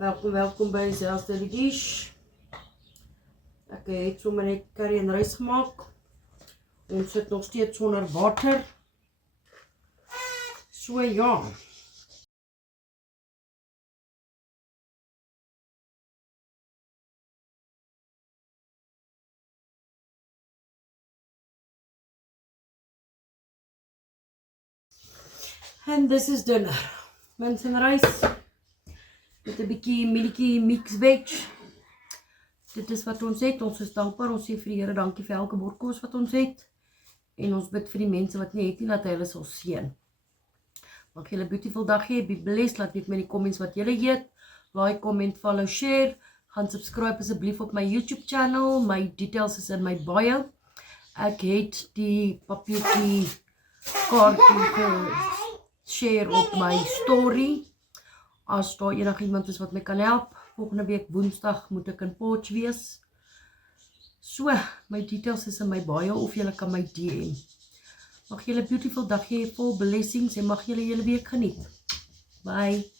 Welkom by Zelfs Daily Dish. Ek het sommer net curry en rys gemaak. Ons sit nog steeds sonder water. So ja. And this is dinner. Mince en rys. Met 'n bietjie mieliekie mix veg. Dit is wat ons het. Ons is dankbaar. Ons sê vir die Here dankie vir elke bord kos wat ons het. En ons bid vir die mense wat nie het nie, dat hy hulle sal seën. Mag julle 'n beautiful dag hê. Be blessed. Laat weet my in die comments wat julle eet. Like, comment, follow, share. Gaan subscribe asseblief op my YouTube channel. My details is in my bio. Ek het die papiertjie kaartjie share op my story. As daar enigiemand is wat my kan help. Volgende week Woensdag moet ek in Potch wees. So, my details is in my bio of julle kan my DM. Mag julle 'n beautiful dag hê, vol blessings en mag julle julle week geniet. Bye.